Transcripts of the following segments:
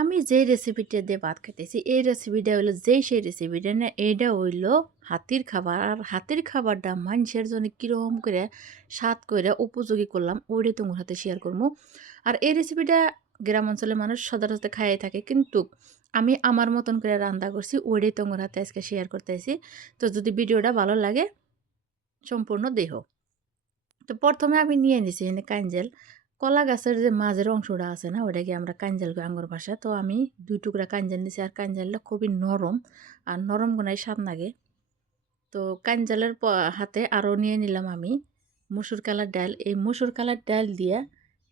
আমি যে রেসিপিটা দিয়ে ভাত খাইতেছি, এই রেসিপিটা হইল যেই সেই রেসিপিটা না, এইটা হইল হাতির খাবার। আর হাতির খাবারটা মানুষের জন্য কীরকম করে স্বাদ করে উপযোগী করলাম, ওইটাই তোমার হাতে শেয়ার করব। আর এই রেসিপিটা গ্রাম অঞ্চলের মানুষ সাধারণত খাইয়ে থাকে, কিন্তু আমি আমার মতন করে রান্না করছি, ওইটাই তোমার হাতে আজকে শেয়ার করতেছি। তো যদি ভিডিওটা ভালো লাগে, সম্পূর্ণ দেহ তো প্রথমে আমি নিয়ে নিছি এনে কাঞ্জেল। কলা গাছের যে মাঝের অংশটা আছে না ওটাকে আমরা কাঞ্জাল কই আঙ্গুর ভাষায়। তো আমি দুই টুকরা কাঞ্জাল নিছি আর কাঞ্জালটা খুবই নরম, আর নরম গোনায় স্বাদ লাগে। তো কাঞ্জালের হাতে আরও নিয়ে নিলাম আমি মুসুর কালার ডাল। এই মুসুর কালার ডাল দিয়ে,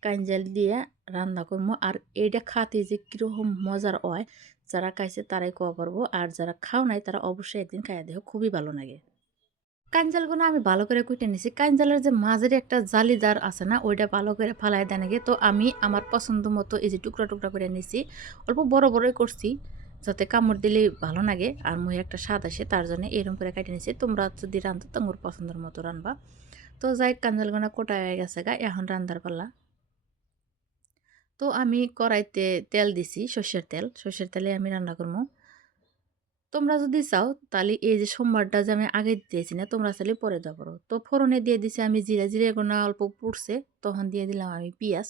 কাঞ্জাল দিয়ে রান্না করব। আর এইটা খাতে যে কীরকম মজার হয়, যারা খাইছে তারাই কোয়া পারব আর যারা খাও নাই তারা অবশ্যই একদিন খাইয়া দেখো, খুবই ভালো লাগে। কাঞ্জালগুলো আমি ভালো করে কুটে নিছি। কাঞ্জালের যে মাঝের একটা জালিদার আছে না, ওইটা ভালো করে ফালাই দেয় নাকি তো আমি আমার পছন্দ মতো এই যে টুকরা টুকরা করে নিছি। অল্প বড় বড়ই করছি, যাতে কামড় দিলে ভালো লাগে। আর মুহে একটা স্বাদ আসে, তার জন্য এরকম করে কাটে নিছি। তোমরা যদি রান্ধো তোমার পছন্দের মতো রানবা তো যাই কাঞ্জালগুনা কোটা হয়ে গেছে গা, এখন রান্ধার পাল্লা তো আমি কড়াইতে তেল দিছি, সর্ষের তেল। সর্ষের তেলে আমি রান্না করব। তোমরা যদি চাও, তাহলে এই যে সোমবারটা যে আমি আগে দিয়েছি না, তোমরা চাইলে পরে দেওয়া পারো তো ফোড়নে দিয়ে দিছি আমি জিরা, জিরে গোনা অল্প পুড়ছে, তখন দিয়ে দিলাম আমি পেঁয়াজ।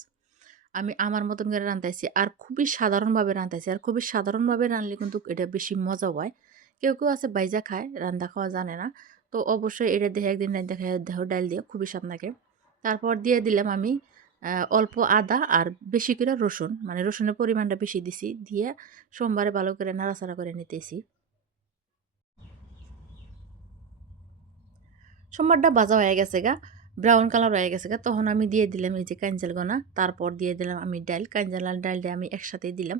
আমি আমার মতন করে রান্ধাইছি আর খুবই সাধারণভাবে রান্ধাইছি। আর খুবই সাধারণভাবে রানলে কিন্তু এটা বেশি মজা হয়। কেউ কেউ আছে বাইজা খায়, রান্না খাওয়া জানে না। তো অবশ্যই এটা দেখে একদিন দেখে দেহ ডাল দিয়ে খুবই স্বাদ লাগে। তারপর দিয়ে দিলাম আমি অল্প আদা আর বেশি করে রসুন। মানে রসুনের পরিমাণটা বেশি দিছি, দিয়ে সোমবারে ভালো করে নাড়াচাড়া করে নিতেছি। সোমবারটা বাজা হয়ে গেছে গা ব্রাউন কালার হয়ে গেছে গা। তখন আমি দিয়ে দিলাম এই যে কাঞ্জাল গোনা, তারপর দিয়ে দিলাম আমি ডাল কাঞ্জাল আর ডালটা আমি একসাথেই দিলাম।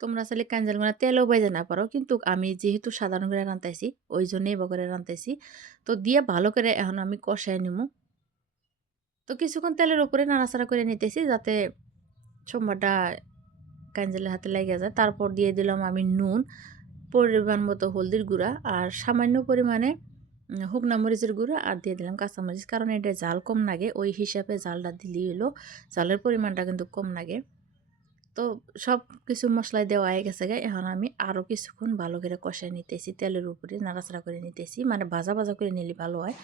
তোমরা চাইলে কাঞ্জাল গোনা তেলও বাইজে না পারো, কিন্তু আমি যেহেতু সাধারণ করে রান্তাইছি ওই জন্যই বা করে রান্তাইছি তো দিয়ে ভালো করে এখন আমি কষায় নিব তো কিছুক্ষণ তেলের উপরে নাড়াচাড়া করে নিতেছি যাতে সোমবারটা কাঞ্জালের হাতে লেগে যায়। তারপর দিয়ে দিলাম আমি নুন, পরিমাণ মতো হলদির গুঁড়া আর সামান্য পরিমাণে শুকনা মরিচের গুঁড়া আর দিয়ে দিলাম কাঁচামরিচ কারণ এটা জাল কম লাগে, ওই হিসাবে জালটা দিলেই হলো জালের পরিমাণটা কিন্তু কম লাগে। তো সব কিছু মশলাই দেওয়া হয়ে গেছে গে। এখন আমি আরও কিছুক্ষণ ভালো করে কষাই নিতেছি, তেলের উপরে নাড়াচাড়া করে নিতেছি। মানে ভাজা ভাজা করে নিলে ভালো হয়।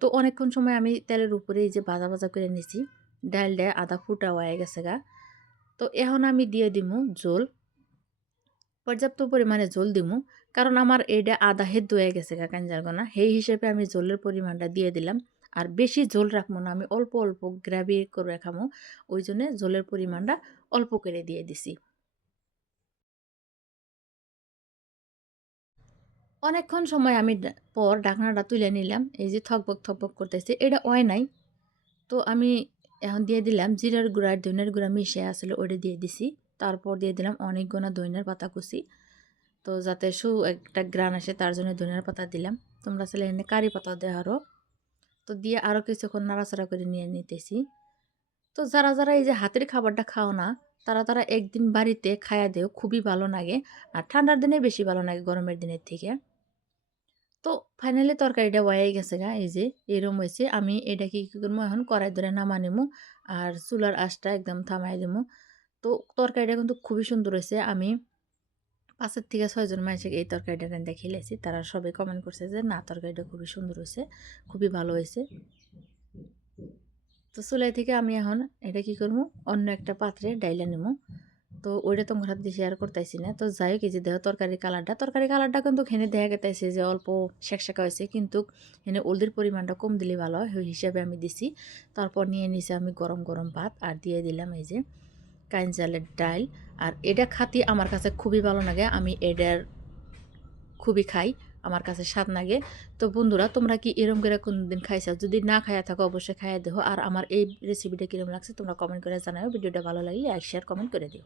তো অনেকক্ষণ সময় আমি তেলের উপরে এই যে ভাজা ভাজা করে নিছি ডাল ডাল আদা ফুটা হয়ে গেছে গা। তো এখন আমি দিয়ে দিমু জল পর্যাপ্ত পরিমাণে জল দিমু। কারণ আমার এইটা আধা হেদ্দ হয়ে গেছে গা কাঞ্জারগোনা সেই হিসেবে আমি জলের পরিমাণটা দিয়ে দিলাম। আর বেশি জল রাখব না, আমি অল্প অল্প গ্রাভি করে খামো। ওই জন্য জলের পরিমাণটা অল্প করে দিয়ে দিছি। অনেকক্ষণ সময় আমি পর ডাকনাটা তুলে নিলাম। এই যে থকবক থকবক করতেছে এটা হয় নাই। তো আমি এখন দিয়ে দিলাম জিরার গুঁড়া আর ধনিয়ার গুঁড়া মিশে আসলে ওটা দিয়ে দিছি। তারপর দিয়ে দিলাম অনেক গোনা ধনিয়ার পাতা কুচি। তো যাতে সু একটা গ্রান আসে, তার জন্য ধনিয়ার পাতা দিলাম। তোমরা চাইলে এনে কারি পাতা আরও তো দিয়ে আরও কিছুক্ষণ নাড়াচাড়া করে নিয়ে নিতেছি। তো যারা যারা এই যে হাতের খাবারটা খাও না, তারা তারা একদিন বাড়িতে খায়া দেও, খুবই ভালো লাগে। আর ঠান্ডার দিনে বেশি ভালো লাগে গরমের দিনের থেকে। তো ফাইনালি তরকারিটা হয়ে গেছে গা, এই যে এরম হয়েছে। আমি এটা কি করব, এখন কড়াই ধরে নামা নিমু আর চুলার আঁচটা একদম থামাই দিমু তো তরকারিটা কিন্তু খুবই সুন্দর হয়েছে। আমি পাঁচের থেকে ছয়জন মানুষকে এই তরকারিটা রান্না খেলেছি তারা সবাই কমেন্ট করছে যে, না, তরকারিটা খুবই সুন্দর হয়েছে, খুবই ভালো হয়েছে। তো চুলাই থেকে আমি এখন এটা কি করব? অন্য একটা পাত্রে ডাইলা নেব। তো ওইটা তোমার হাতে শেয়ার করতেছি না। তো যাই হোক যে দেহ তরকারি কালারটা। তরকারি কালারটা কিন্তু এখানে দেখা গেতেছে যে অল্প শেকশেকা হয়েছে, কিন্তু এখানে হলদির পরিমাণটা কম দিলে ভালো হয়। ওই হিসাবে আমি দিছি। তারপর নিয়ে নিছি আমি গরম গরম ভাত। আর দিয়ে দিলাম এই যে কাঞ্জালের ডাল আর এটা খাতি আমার কাছে খুবই ভালো লাগে। আমি এটার খুবই খাই, আমার কাছে স্বাদ লাগে। তো বন্ধুরা, তোমরা কি এরম করে কোনদিন খাইছো? যদি না খাইয়া থাকো, অবশ্যই খাইয়া দেবো আর আমার এই রেসিপিটা কীরকম লাগছে, তোমরা কমেন্ট করে জানাও ভিডিওটা ভালো লাগলে লাইক শেয়ার কমেন্ট করে দিও।